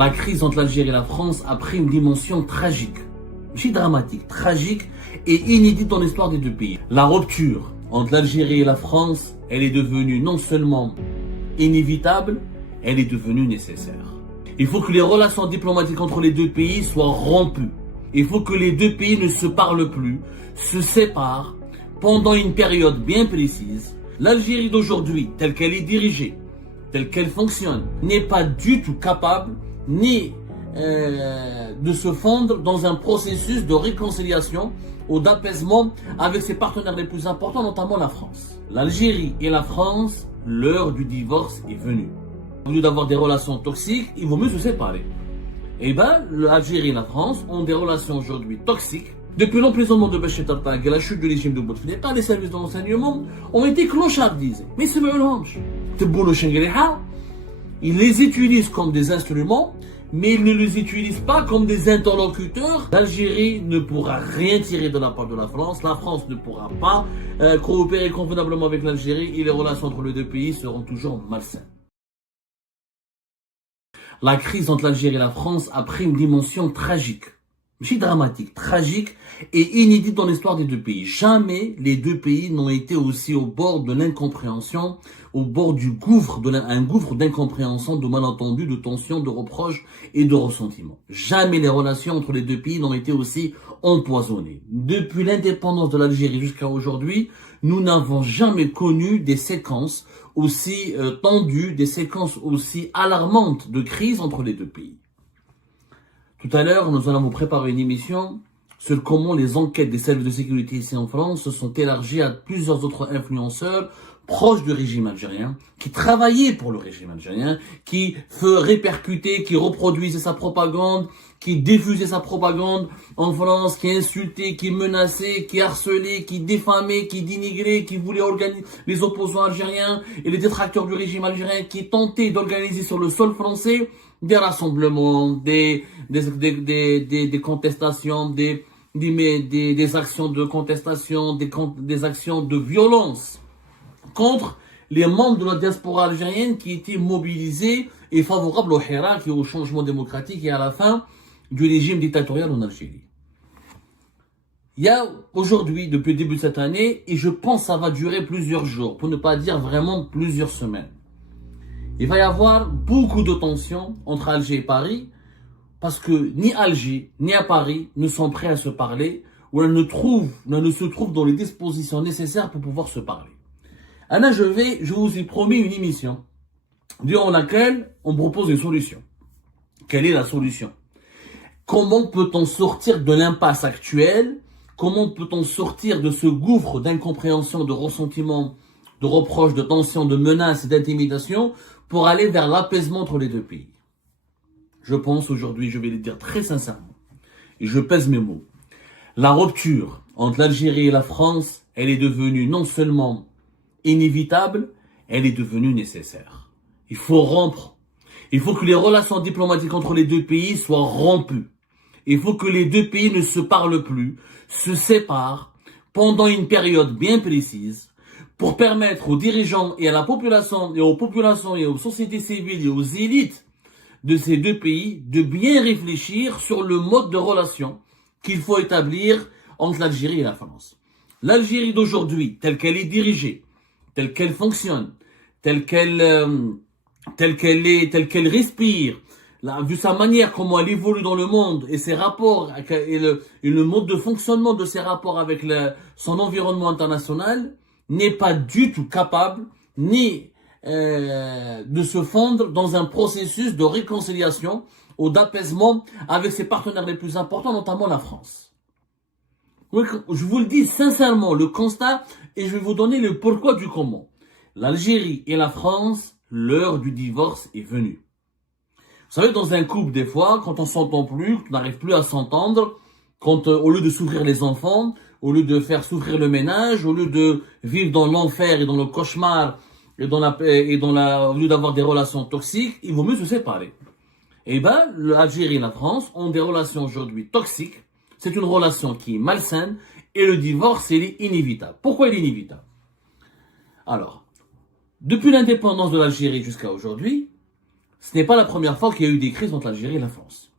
La crise entre l'Algérie et la France a pris une dimension tragique, dramatique, tragique et inédite dans l'histoire des deux pays. La rupture entre l'Algérie et la France, elle est devenue non seulement inévitable, elle est devenue nécessaire. Il faut que les relations diplomatiques entre les deux pays soient rompues. Il faut que les deux pays ne se parlent plus, se séparent pendant une période bien précise. L'Algérie d'aujourd'hui, telle qu'elle est dirigée, telle qu'elle fonctionne, n'est pas du tout capable ni de se fondre dans un processus de réconciliation ou d'apaisement avec ses partenaires les plus importants, notamment la France. L'Algérie et la France, l'heure du divorce est venue. Au lieu d'avoir des relations toxiques, il vaut mieux se séparer. Eh bien, l'Algérie et la France ont des relations aujourd'hui toxiques. Depuis l'emprisonnement de Bachir el-Assad et la chute du régime de Bouteflika, les services de renseignement ont été clochardisés. Mais c'est ils les utilisent comme des instruments, mais ils ne les utilisent pas comme des interlocuteurs. L'Algérie ne pourra rien tirer de la part de la France ne pourra pas coopérer convenablement avec l'Algérie et les relations entre les deux pays seront toujours malsaines. La crise entre l'Algérie et la France a pris une dimension tragique, dramatique, tragique et inédite dans l'histoire des deux pays. Jamais les deux pays n'ont été aussi au bord de l'incompréhension, au bord du gouffre, un gouffre d'incompréhension, de malentendus, de tensions, de reproches et de ressentiments. Jamais les relations entre les deux pays n'ont été aussi empoisonnées. Depuis l'indépendance de l'Algérie jusqu'à aujourd'hui, nous n'avons jamais connu des séquences aussi tendues, des séquences aussi alarmantes de crise entre les deux pays. Tout à l'heure, nous allons vous préparer une émission sur comment les enquêtes des services de sécurité ici en France se sont élargies à plusieurs autres influenceurs proches du régime algérien, qui travaillaient pour le régime algérien, qui répercutaient, qui reproduisaient sa propagande, qui diffusaient sa propagande en France, qui insultaient, qui menaçaient, qui harcelaient, qui diffamaient, qui dénigraient, qui voulaient organiser les opposants algériens et les détracteurs du régime algérien, qui tentaient d'organiser sur le sol français des rassemblements, des contestations, des actions de contestation, des actions de violence contre les membres de la diaspora algérienne qui étaient mobilisés et favorables au Hirak et au changement démocratique et à la fin du régime dictatorial en Algérie. Il y a aujourd'hui, depuis le début de cette année, et je pense que ça va durer plusieurs jours, pour ne pas dire vraiment plusieurs semaines, il va y avoir beaucoup de tensions entre Alger et Paris, parce que ni Alger ni à Paris ne sont prêts à se parler, ou elles ne se trouvent dans les dispositions nécessaires pour pouvoir se parler. Anna, je vous ai promis une émission durant laquelle on propose une solution. Quelle est la solution? Comment peut-on sortir de l'impasse actuelle? Comment peut-on sortir de ce gouffre d'incompréhension, de ressentiment, de reproches, de tensions, de menaces et d'intimidation pour aller vers l'apaisement entre les deux pays? Je pense aujourd'hui, je vais le dire très sincèrement, et je pèse mes mots, la rupture entre l'Algérie et la France, elle est devenue non seulement inévitable, elle est devenue nécessaire. Il faut rompre. Il faut que les relations diplomatiques entre les deux pays soient rompues. Il faut que les deux pays ne se parlent plus, se séparent pendant une période bien précise pour permettre aux dirigeants et à la population et aux sociétés civiles et aux élites de ces deux pays de bien réfléchir sur le mode de relation qu'il faut établir entre l'Algérie et la France. L'Algérie d'aujourd'hui, telle qu'elle est dirigée, telle qu'elle fonctionne, telle qu'elle respire, vu sa manière, comment elle évolue dans le monde et ses rapports et le mode de fonctionnement de ses rapports avec son environnement international, n'est pas du tout capable ni de se fondre dans un processus de réconciliation ou d'apaisement avec ses partenaires les plus importants, notamment la France. Je vous le dis sincèrement, le constat, et je vais vous donner le pourquoi du comment. L'Algérie et la France, l'heure du divorce est venue. Vous savez, dans un couple, des fois, quand on s'entend plus, on n'arrive plus à s'entendre, quand au lieu de s'ouvrir les enfants, au lieu de faire souffrir le ménage, au lieu de vivre dans l'enfer et dans le cauchemar, au lieu d'avoir des relations toxiques, il vaut mieux se séparer. Eh ben, l'Algérie et la France ont des relations aujourd'hui toxiques. C'est une relation qui est malsaine et le divorce, il est inévitable. Pourquoi il est inévitable? Alors, depuis l'indépendance de l'Algérie jusqu'à aujourd'hui, ce n'est pas la première fois qu'il y a eu des crises entre l'Algérie et la France.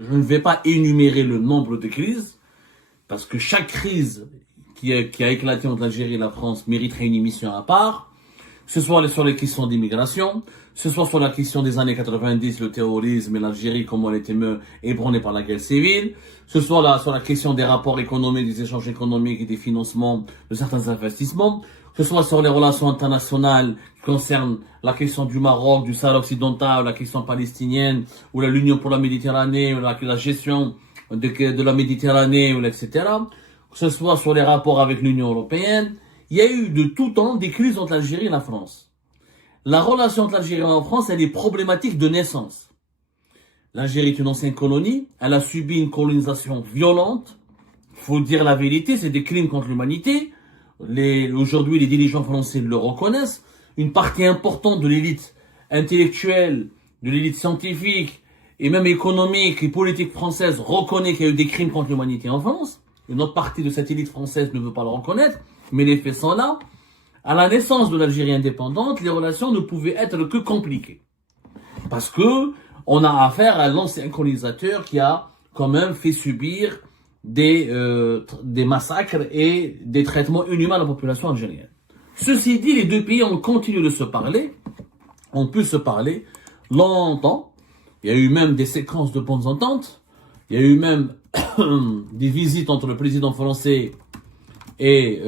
Je ne vais pas énumérer le nombre de crises, parce que chaque crise qui a éclaté entre l'Algérie et la France mériterait une émission à part, que ce soit sur les questions d'immigration, que ce soit sur la question des années 90, le terrorisme et l'Algérie, comment elle était ébranlée par la guerre civile, que ce soit là, sur la question des rapports économiques, des échanges économiques et des financements de certains investissements, que ce soit sur les relations internationales qui concernent la question du Maroc, du Sahara occidental, la question palestinienne, ou l'Union pour la Méditerranée, ou la gestion de la Méditerranée, ou etc. Que ce soit sur les rapports avec l'Union européenne, il y a eu de tout temps des crises entre l'Algérie et la France. La relation entre l'Algérie et la France, elle est problématique de naissance. L'Algérie est une ancienne colonie, elle a subi une colonisation violente. Il faut dire la vérité, c'est des crimes contre l'humanité. Aujourd'hui, les dirigeants français le reconnaissent. Une partie importante de l'élite intellectuelle, de l'élite scientifique, et même économique et politique française reconnaît qu'il y a eu des crimes contre l'humanité en France. Une autre partie de cette élite française ne veut pas le reconnaître, mais les faits sont là. À la naissance de l'Algérie indépendante, les relations ne pouvaient être que compliquées. Parce que on a affaire à l'ancien colonisateur qui a quand même fait subir des massacres et des traitements inhumains à la population algérienne. Ceci dit, les deux pays ont continué de se parler, ont pu se parler longtemps. Il y a eu même des séquences de bonnes ententes. Il y a eu même des visites entre le président français et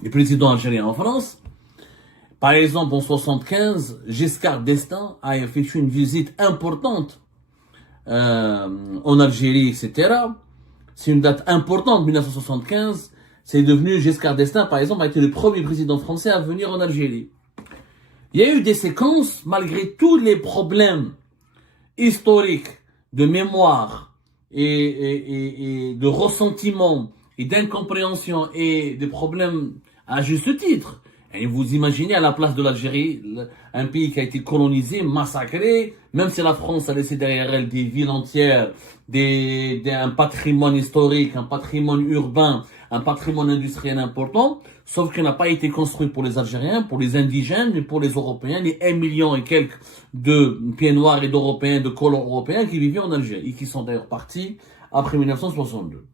les présidents algériens en France. Par exemple, en 1975, Giscard d'Estaing a effectué une visite importante en Algérie, etc. C'est une date importante, 1975. C'est devenu, Giscard d'Estaing, par exemple, a été le premier président français à venir en Algérie. Il y a eu des séquences, malgré tous les problèmes historiques, de mémoire et de ressentiment et d'incompréhension et de problèmes à juste titre. Et vous imaginez à la place de l'Algérie, un pays qui a été colonisé, massacré, même si la France a laissé derrière elle des villes entières, un patrimoine historique, un patrimoine urbain, un patrimoine industriel important, sauf qu'il n'a pas été construit pour les Algériens, pour les indigènes et pour les Européens, les 1 million et quelques de pieds noirs et d'Européens, de colons européens qui vivaient en Algérie et qui sont d'ailleurs partis après 1962.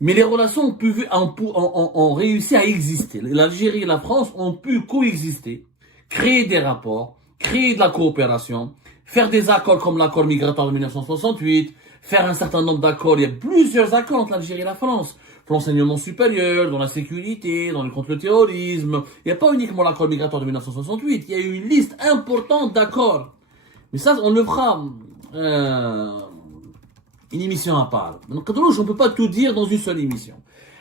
Mais les relations ont réussi à exister. L'Algérie et la France ont pu coexister, créer des rapports, créer de la coopération, faire des accords comme l'accord migratoire de 1968, faire un certain nombre d'accords. Il y a plusieurs accords entre l'Algérie et la France. Pour l'enseignement supérieur, dans la sécurité, contre le terrorisme. Il n'y a pas uniquement l'accord migratoire de 1968. Il y a eu une liste importante d'accords. Mais ça, on le fera une émission à part. Donc, on ne peut pas tout dire dans une seule émission.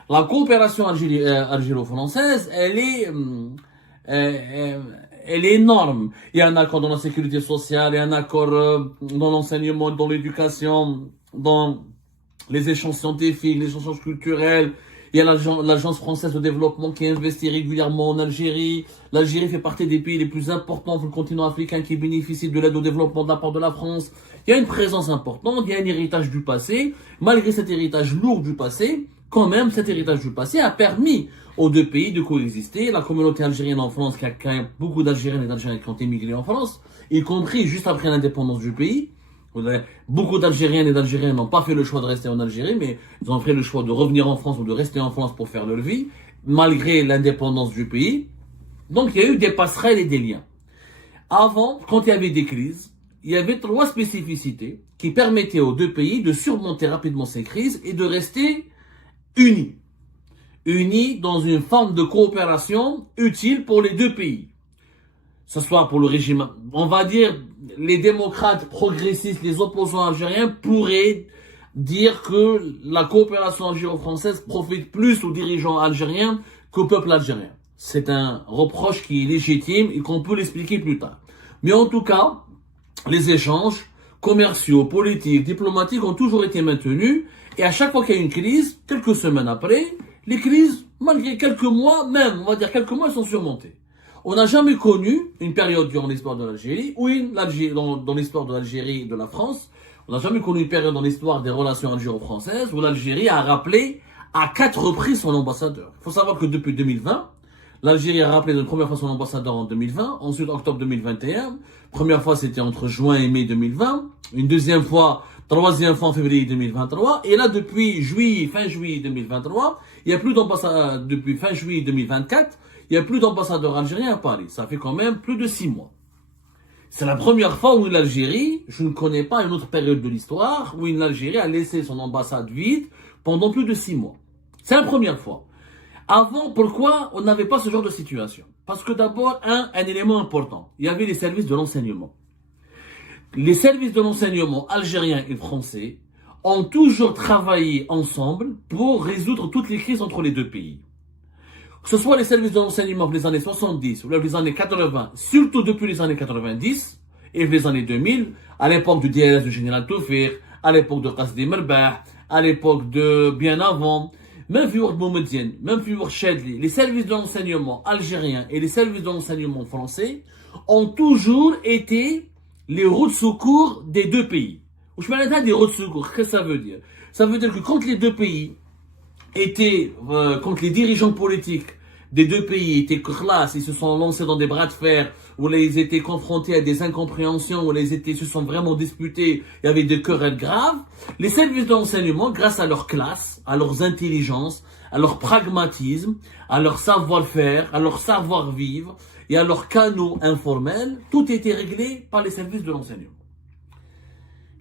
La coopération algéro-française, elle est énorme. Il y a un accord dans la sécurité sociale, il y a un accord dans l'enseignement, dans l'éducation, dans les échanges scientifiques, les échanges culturels. Il y a l'Agence française de développement qui investit régulièrement en Algérie. L'Algérie fait partie des pays les plus importants sur le continent africain qui bénéficient de l'aide au développement de la part de la France. Il y a une présence importante, il y a un héritage du passé. Malgré cet héritage lourd du passé, quand même, cet héritage du passé a permis aux deux pays de coexister. La communauté algérienne en France, qui a quand même beaucoup d'Algériennes et d'Algériens qui ont émigré en France, y compris juste après l'indépendance du pays. Beaucoup d'Algériennes et d'Algériens n'ont pas fait le choix de rester en Algérie, mais ils ont fait le choix de revenir en France ou de rester en France pour faire leur vie, malgré l'indépendance du pays. Donc il y a eu des passerelles et des liens. Avant, quand il y avait des crises, il y avait 3 spécificités qui permettaient aux deux pays de surmonter rapidement ces crises et de rester unis. Unis dans une forme de coopération utile pour les deux pays. Que ce soit pour le régime, on va dire, les démocrates progressistes, les opposants algériens pourraient dire que la coopération algéro-française profite plus aux dirigeants algériens qu'au peuple algérien. C'est un reproche qui est légitime et qu'on peut l'expliquer plus tard. Mais en tout cas, les échanges commerciaux, politiques, diplomatiques ont toujours été maintenus et à chaque fois qu'il y a une crise, quelques semaines après, les crises, malgré quelques mois, même, on va dire quelques mois, elles sont surmontées. On n'a jamais connu une période durant l'histoire de l'Algérie, ou dans l'histoire de l'Algérie et de la France, on n'a jamais connu une période dans l'histoire des relations algéro-françaises où l'Algérie a rappelé à 4 reprises son ambassadeur. Il faut savoir que depuis 2020, L'Algérie a rappelé une première fois son ambassadeur en 2020, ensuite octobre 2021. Première fois, c'était entre juin et mai 2020. Une deuxième fois, troisième fois en février 2023. Et là, depuis fin juillet 2023, il n'y a plus d'ambassadeur, depuis fin juillet 2024, il n'y a plus d'ambassadeur algérien à Paris. Ça fait quand même plus de 6 mois. C'est la première fois où l'Algérie, je ne connais pas une autre période de l'histoire, où l'Algérie a laissé son ambassade vide pendant plus de 6 mois. C'est la première fois. Avant, pourquoi on n'avait pas ce genre de situation? Parce que d'abord, un élément important, il y avait les services de l'enseignement. Les services de l'enseignement algériens et français ont toujours travaillé ensemble pour résoudre toutes les crises entre les deux pays. Que ce soit les services de l'enseignement pour les années 70 ou les années 80, surtout depuis les années 90 et les années 2000, à l'époque du DLS du général Toufir, à l'époque de Qasdi Merbah, à l'époque de bien avant, même Fiour Boumedienne, même Fiour Chadli, les services de l'enseignement algérien et les services de l'enseignement français ont toujours été les roues de secours des deux pays. Je parle là des roues de secours, qu'est-ce que ça veut dire? Ça veut dire que quand les deux pays quand les dirigeants politiques des deux pays étaient classe, ils se sont lancés dans des bras de fer, où ils étaient confrontés à des incompréhensions, où se sont vraiment disputés, il y avait des querelles graves, les services d'enseignement, grâce à leur classe, à leurs intelligences, à leur pragmatisme, à leur savoir-faire, à leur savoir-vivre, et à leurs canaux informels, tout était réglé par les services de l'enseignement.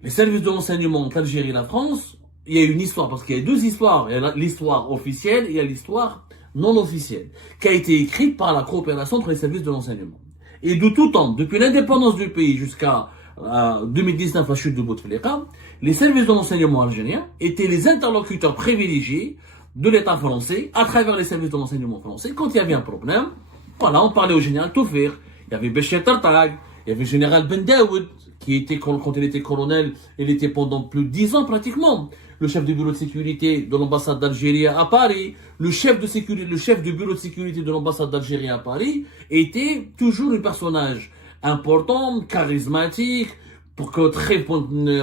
Les services de l'enseignement entre l'Algérie et la France, il y a une histoire, parce qu'il y a deux histoires. Il y a l'histoire officielle et il y a l'histoire non officielle, qui a été écrite par la coopération entre les services de l'enseignement. Et de tout temps, depuis l'indépendance du pays jusqu'à 2019, la chute de Bouteflika, les services de l'enseignement algérien étaient les interlocuteurs privilégiés de l'État français à travers les services de l'enseignement français. Quand il y avait un problème, voilà, on parlait au général Toufir, il y avait Béchir Tartag, il y avait le général Ben Daoud, qui était, quand il était colonel, il était pendant plus de 10 ans pratiquement, le chef du bureau de sécurité de l'ambassade d'Algérie à Paris, le chef du bureau de sécurité de l'ambassade d'Algérie à Paris, était toujours un personnage important, charismatique, très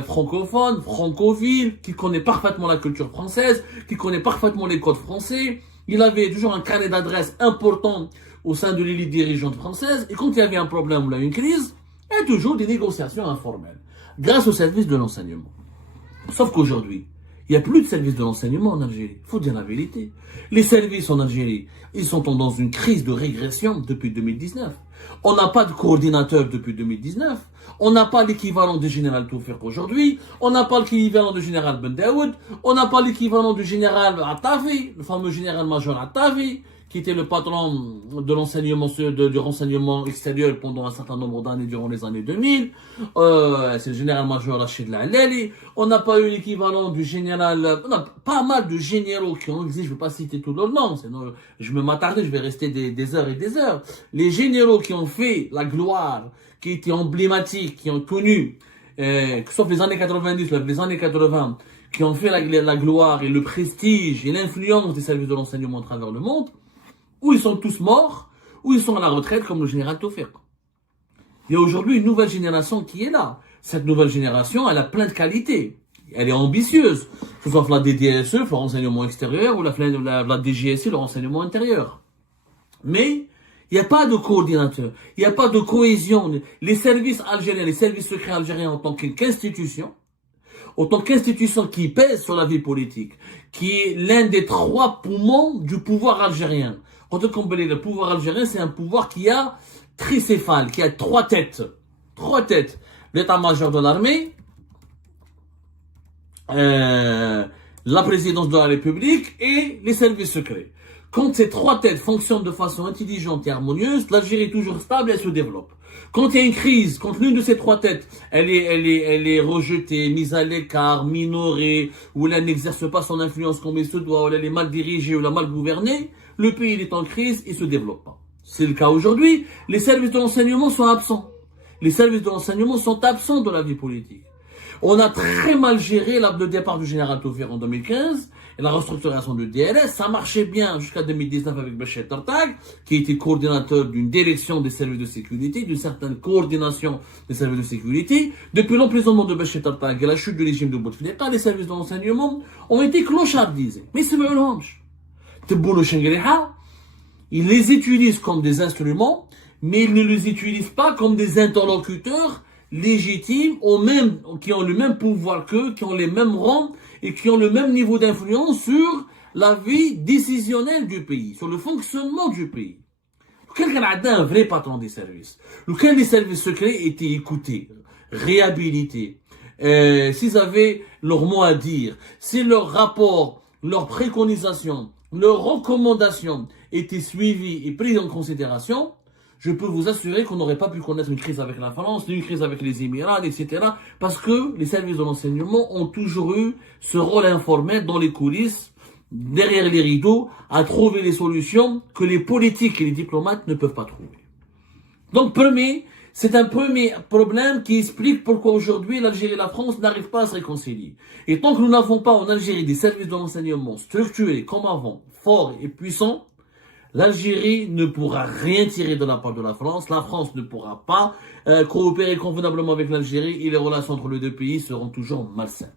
francophone, francophile, qui connaît parfaitement la culture française, qui connaît parfaitement les codes français. Il avait toujours un carnet d'adresses important au sein de l'élite dirigeante française, et quand il y avait un problème ou une crise, il y a toujours des négociations informelles, grâce au service de l'enseignement. Sauf qu'aujourd'hui, il n'y a plus de service de l'enseignement en Algérie. Il faut dire la vérité. Les services en Algérie, ils sont dans une crise de régression depuis 2019. On n'a pas de coordinateur depuis 2019. On n'a pas l'équivalent du général Toufir aujourd'hui. On n'a pas l'équivalent du général Ben Daoud. On n'a pas l'équivalent du général Attafi, le fameux général-major Attafi, qui était le patron de l'enseignement, du renseignement extérieur pendant un certain nombre d'années durant les années 2000. C'est le général-major Rachid La'alali. On n'a pas eu l'équivalent du général, on a pas mal de généraux qui ont existé, je ne vais pas citer tout leur nom, sinon je vais m'attarder, je vais rester des heures et des heures. Les généraux qui ont fait la gloire, qui étaient emblématiques, qui ont connu, sauf les années 90, les années 80, qui ont fait la gloire et le prestige et l'influence des services de l'enseignement à travers le monde, ou ils sont tous morts, ou ils sont à la retraite comme le général Toufir. Il y a aujourd'hui une nouvelle génération qui est là. Cette nouvelle génération, elle a plein de qualités. Elle est ambitieuse. Que ce soit la DDSE, le renseignement extérieur, ou la DGSE, le renseignement intérieur. Mais, il n'y a pas de coordinateur. Il n'y a pas de cohésion. Les services algériens, les services secrets algériens en tant qu'institution, qui pèse sur la vie politique, qui est l'un des 3 poumons du pouvoir algérien. Quand on compare le pouvoir algérien, c'est un pouvoir qui a tricéphale, qui a 3 têtes. 3 têtes. L'état-major de l'armée, la présidence de la République et les services secrets. Quand ces 3 têtes fonctionnent de façon intelligente et harmonieuse, l'Algérie est toujours stable et elle se développe. Quand il y a une crise, quand l'une de ces 3 têtes, elle est rejetée, mise à l'écart, minorée, ou elle n'exerce pas son influence comme il se doit, ou elle est mal dirigée, ou elle est mal gouvernée, le pays est en crise et se développe pas. C'est le cas aujourd'hui. Les services de l'enseignement sont absents. Les services de l'enseignement sont absents de la vie politique. On a très mal géré le départ du général Toufir en 2015 et la restructuration du DLS. Ça marchait bien jusqu'à 2019 avec Béchir Tartag, qui était coordinateur d'une direction des services de sécurité, d'une certaine coordination des services de sécurité. Depuis l'emprisonnement de Béchir Tartag et la chute du régime de Bouteflika, les services de l'enseignement ont été clochardisés. Mais c'est le Ils les utilisent comme des instruments, mais ils ne les utilisent pas comme des interlocuteurs légitimes, qui ont le même pouvoir qu'eux, qui ont les mêmes rangs et qui ont le même niveau d'influence sur la vie décisionnelle du pays, sur le fonctionnement du pays. Quelqu'un a un vrai patron des services. Lequel les services secrets étaient écoutés, réhabilités, s'ils avaient leur mot à dire, si leurs rapports, leurs préconisations, leurs recommandations étaient suivies et prises en considération, je peux vous assurer qu'on n'aurait pas pu connaître une crise avec la France, ni une crise avec les Émirats, etc. Parce que les services de renseignement ont toujours eu ce rôle informel dans les coulisses, derrière les rideaux, à trouver les solutions que les politiques et les diplomates ne peuvent pas trouver. Donc, c'est un premier problème qui explique pourquoi aujourd'hui l'Algérie et la France n'arrivent pas à se réconcilier. Et tant que nous n'avons pas en Algérie des services de renseignement structurés comme avant, forts et puissants, l'Algérie ne pourra rien tirer de la part de la France ne pourra pas coopérer convenablement avec l'Algérie et les relations entre les deux pays seront toujours malsaines.